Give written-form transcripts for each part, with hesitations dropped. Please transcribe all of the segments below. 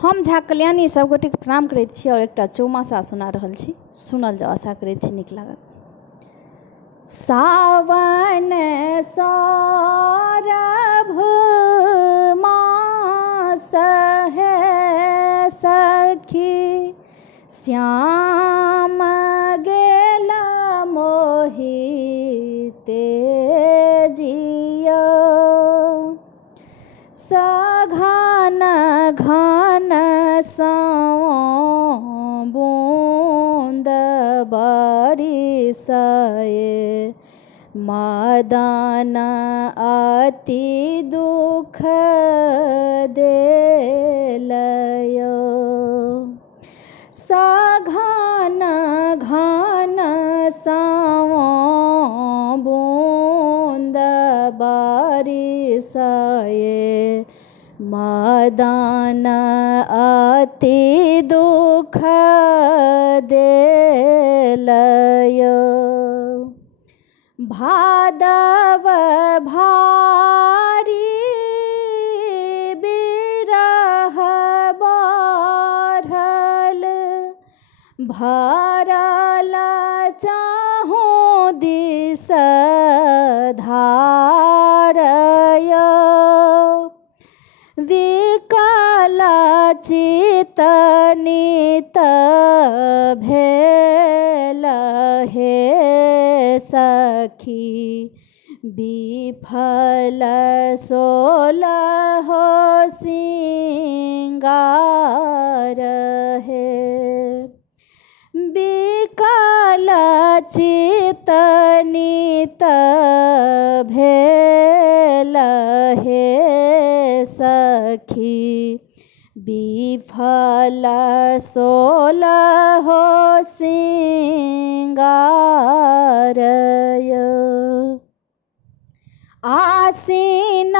हम झा कल्याणी सबगोटे के प्रणाम करैत छी और एकटा चौमासा सुना रहल छी। सुनल जाओ, आशा करैत छी नीक लागत। सावन सौरभ मास है सखी, श्याम गेला मोहिते जियो। सघन घन सावन बूंद बरसए, मदन अति दुख देलयो। सघन घन सावन बूंद बरसए, मदन अति दुख देलयो। भादव भारी बिरह बढ़ल, भरल चाहू दिस धारय। विकल चित नित भेल हे सखी, विफल सोलह सिंगार हे। विकल चित नित भेल हे सखी, विफल सोलह सिंगार। आसीन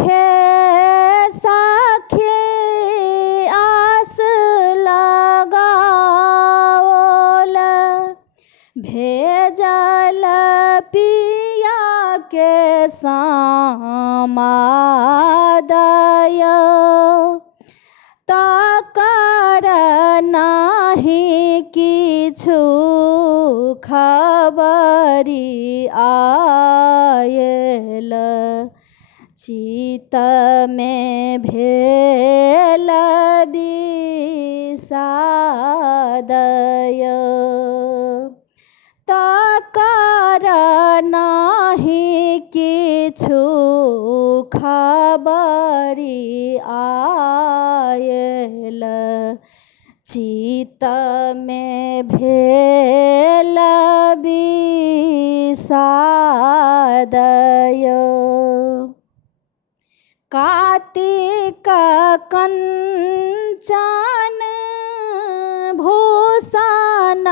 है सखी आस लगाओल, भेजल पिया के समादय। तकर नाही किछु खबरी आयल, चित में भेल विषादय। तकर नाही किछु खबरी आयल, चित में भेल विषादय। कार्तिक कंचन भूषण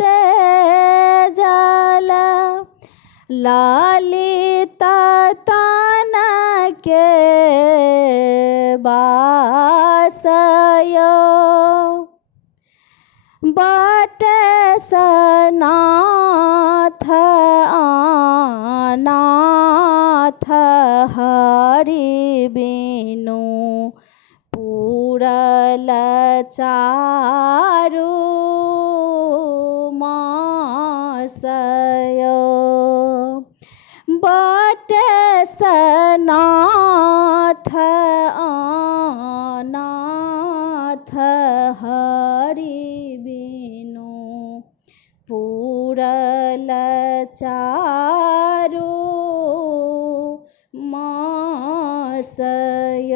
तेजल, ललित तन के बासय। बटेशनाथ अनाथ हरि बिनु, पूरल चारु मासय। बटेशनाथ अनाथ हरि बिनु, पूरल चारु मासय।